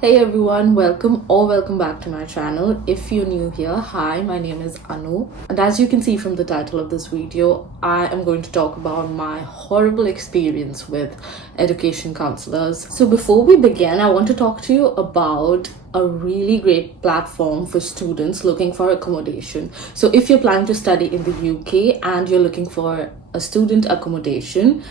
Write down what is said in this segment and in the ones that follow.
Hey everyone, welcome back to my channel. If you're new here, hi, my name is Anu, and as you can see from the title of this video, I am going to talk about my horrible experience with education counselors. So before we begin, I want to talk to you about a really great platform for students looking for accommodation. So if you're planning to study in the UK and you're looking for a student accommodation,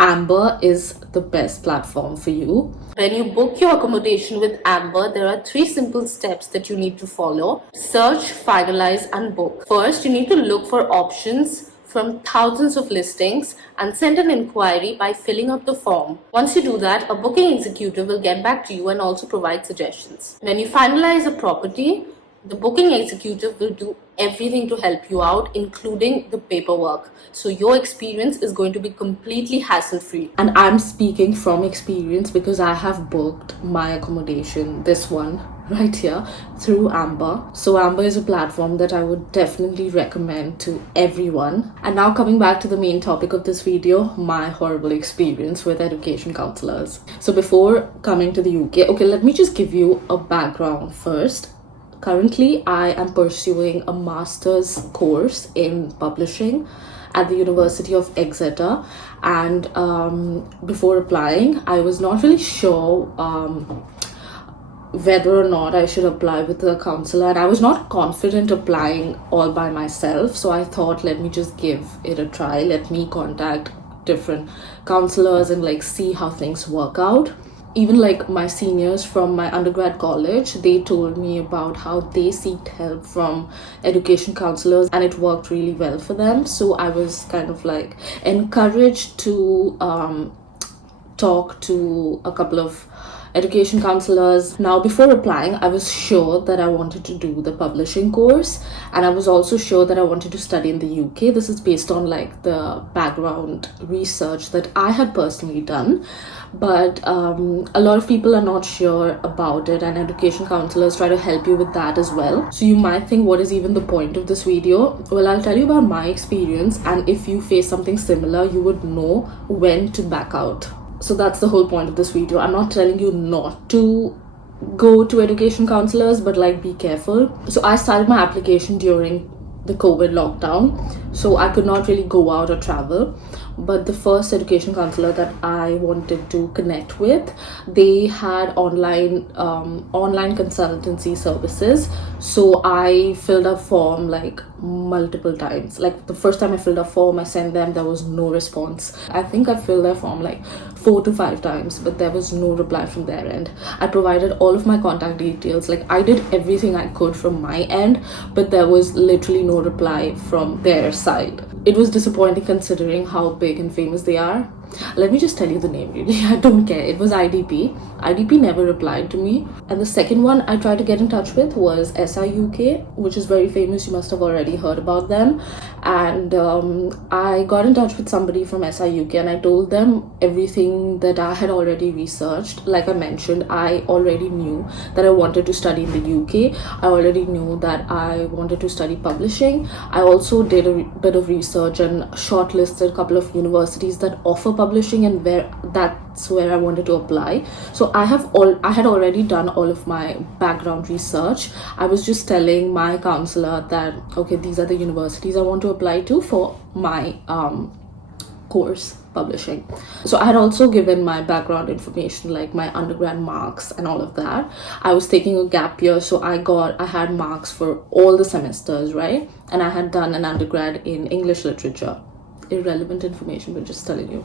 Amber is the best platform for you. When you book your accommodation with Amber, there are 3 simple steps that you need to follow. Search, finalize, and book. First, you need to look for options from thousands of listings and send an inquiry by filling out the form. Once you do that, a booking executive will get back to you and also provide suggestions. When you finalize a property, the booking executive will do everything to help you out, including the paperwork. So your experience is going to be completely hassle-free. And I'm speaking from experience because I have booked my accommodation, this one right here, through Amber. So Amber is a platform that I would definitely recommend to everyone. And now coming back to the main topic of this video, my horrible experience with education counselors. So before coming to the UK, okay, let me just give you a background first. Currently, I am pursuing a master's course in publishing at the University of Exeter, and before applying, I was not really sure whether or not I should apply with a counselor, and I was not confident applying all by myself. So I thought, let me just give it a try. Let me contact different counselors and see how things work out. Even my seniors from my undergrad college, they told me about how they seeked help from education counselors and it worked really well for them. So I was kind of encouraged to talk to a couple of education counselors. Now, before applying, I was sure that I wanted to do the publishing course, and I was also sure that I wanted to study in the UK. This is based on the background research that I had personally done, but a lot of people are not sure about it, and education counselors try to help you with that as well. So you might think, what is even the point of this video? Well, I'll tell you about my experience, and if you face something similar, you would know when to back out. So that's the whole point of this video. I'm not telling you not to go to education counselors, but be careful. So I started my application during the COVID lockdown, so I could not really go out or travel. But the first education counselor that I wanted to connect with, they had online consultancy services. So I filled a form multiple times. The first time I filled a form, I sent them, there was no response. I think I filled their form 4 to 5 times, but there was no reply from their end. I provided all of my contact details. I did everything I could from my end, but there was literally no reply from their side. It was disappointing considering how big and famous they are. Let me just tell you the name, really. I don't care. It was IDP. IDP never replied to me. And the second one I tried to get in touch with was UK, which is very famous. You must have already heard about them. And I got in touch with somebody from UK, and I told them everything that I had already researched. Like I mentioned, I already knew that I wanted to study in the UK. I already knew that I wanted to study publishing. I also did a bit of research and shortlisted a couple of universities that offer publishing, and that's where I wanted to apply. So I had already done all of my background research. I was just telling my counselor that, okay, these are the universities I want to apply to for my course, publishing. So I had also given my background information, my undergrad marks and all of that. I was taking a gap year, so I had marks for all the semesters, right? And I had done an undergrad in English literature. Irrelevant information, but just telling you.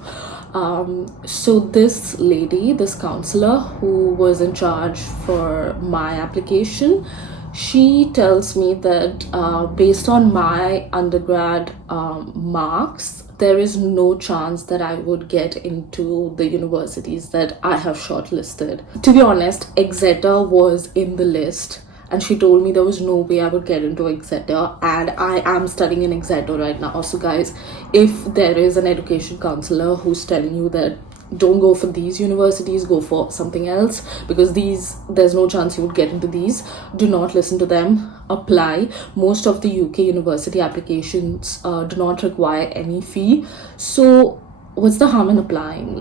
So this lady, this counselor who was in charge for my application, she tells me that based on my undergrad marks, there is no chance that I would get into the universities that I have shortlisted. To be honest, Exeter was in the list, and she told me there was no way I would get into Exeter, and I am studying in Exeter right now. So guys, if there is an education counselor who's telling you that don't go for these universities, go for something else, because there's no chance you would get into these, do not listen to them. Apply. Most of the UK university applications do not require any fee. So what's the harm in applying?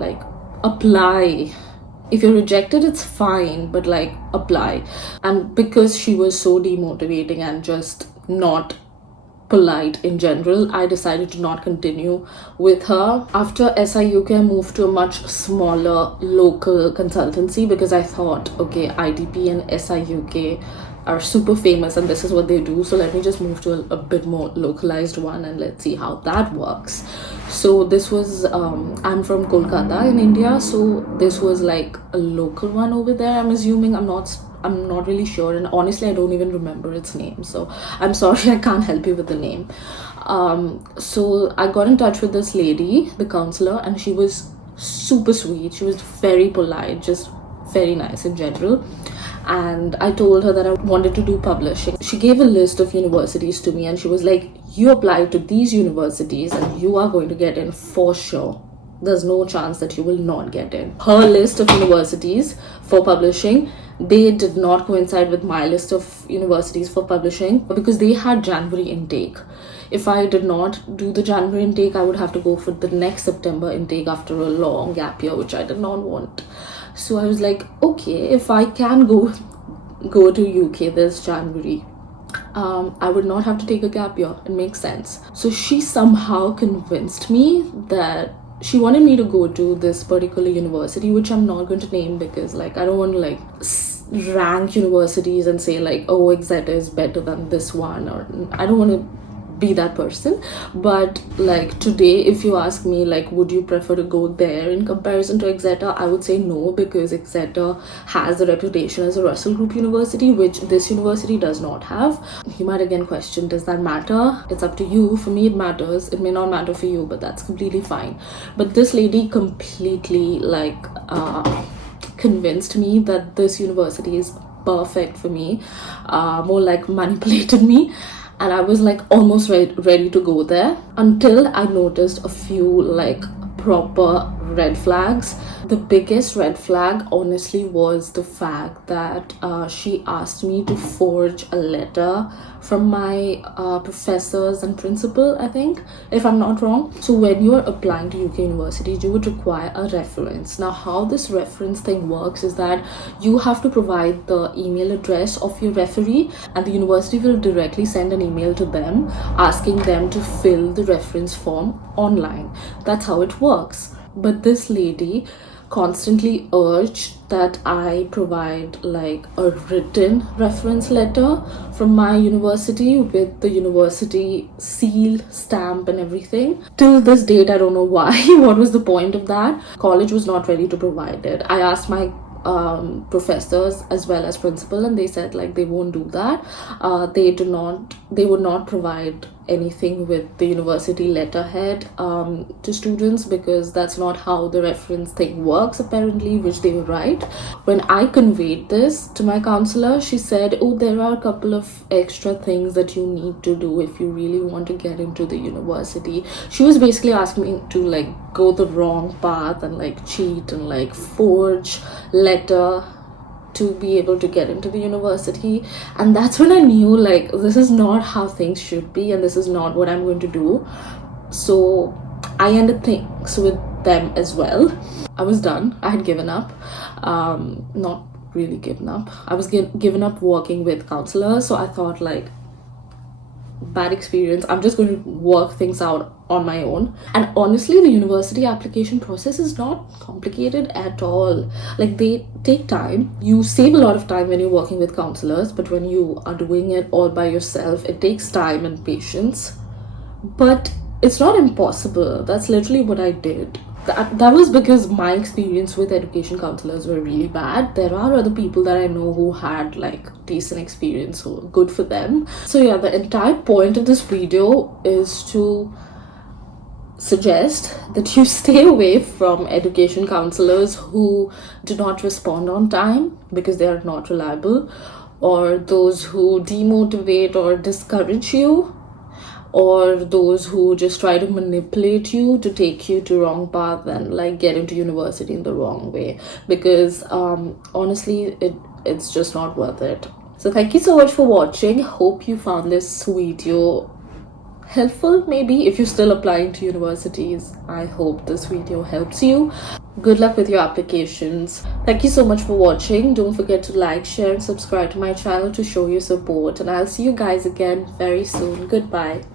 Apply. if you're rejected, it's fine, but like apply. And because she was so demotivating and just not polite in general, I decided to not continue with her. After SIUK, I moved to a much smaller local consultancy because I thought, okay, IDP and SIUK are super famous and this is what they do, so let me just move to a bit more localized one and let's see how that works. So this was I'm from Kolkata in India, so this was like a local one over there, I'm assuming. I'm not really sure, and honestly I don't even remember its name, so I'm sorry, I can't help you with the name. So I got in touch with this lady, the counselor, and she was super sweet. She was very polite, just very nice in general. And I told her that I wanted to do publishing. She gave a list of universities to me and she was like, you apply to these universities and you are going to get in for sure. There's no chance that you will not get in. Her list of universities for publishing, they did not coincide with my list of universities for publishing because they had January intake. If I did not do the January intake, I would have to go for the next September intake after a long gap year, which I did not want. So I was like, okay, if I can go to UK this January, I would not have to take a gap year. It makes sense. So she somehow convinced me that she wanted me to go to this particular university, which I'm not going to name because like I don't want to like rank universities and say like, oh, Exeter is better than this one, or I don't want to be that person. But like today, if you ask me like, would you prefer to go there in comparison to Exeter, I would say no, because Exeter has a reputation as a Russell Group university, which this university does not have. You might again question, does that matter? It's up to you. For me it matters. It may not matter for you, but that's completely fine. But this lady completely like convinced me that this university is perfect for me, more like manipulated me. And I was like almost ready to go there until I noticed a few like proper red flags. The biggest red flag honestly was the fact that she asked me to forge a letter from my professors and principal, I think, if I'm not wrong. So when you're applying to UK universities, you would require a reference. Now how this reference thing works is that you have to provide the email address of your referee, and the university will directly send an email to them asking them to fill the reference form online. That's how it works. But this lady constantly urged that I provide like a written reference letter from my university with the university seal, stamp and everything. Till this date, I don't know why. What was the point of that? College was not ready to provide it. I asked my professors as well as principal, and they said like they won't do that. They would not provide anything with the university letterhead to students, because that's not how the reference thing works apparently, which they were right. When I conveyed this to my counselor, she said, oh, there are a couple of extra things that you need to do if you really want to get into the university. She was basically asking me to like go the wrong path and like cheat and like forge letter to be able to get into the university. And that's when I knew like this is not how things should be and this is not what I'm going to do. So I ended things with them as well. I was done. I had given up. Not really given up. I was given up working with counselors. So I thought like, bad experience, I'm just going to work things out on my own. And honestly, the university application process is not complicated at all. Like, they take time. You save a lot of time when you're working with counselors, but when you are doing it all by yourself, it takes time and patience. But it's not impossible. That's literally what I did. That was because my experience with education counselors were really bad. There are other people that I know who had like decent experience, so good for them. So yeah, the entire point of this video is to suggest that you stay away from education counselors who do not respond on time because they are not reliable, or those who demotivate or discourage you, or those who just try to manipulate you to take you to wrong path and like get into university in the wrong way, because honestly it's just not worth it. So thank you so much for watching. Hope you found this video helpful. Maybe if you're still applying to universities, I hope this video helps you. Good luck with your applications. Thank you so much for watching. Don't forget to like, share, and subscribe to my channel to show your support. And I'll see you guys again very soon. Goodbye.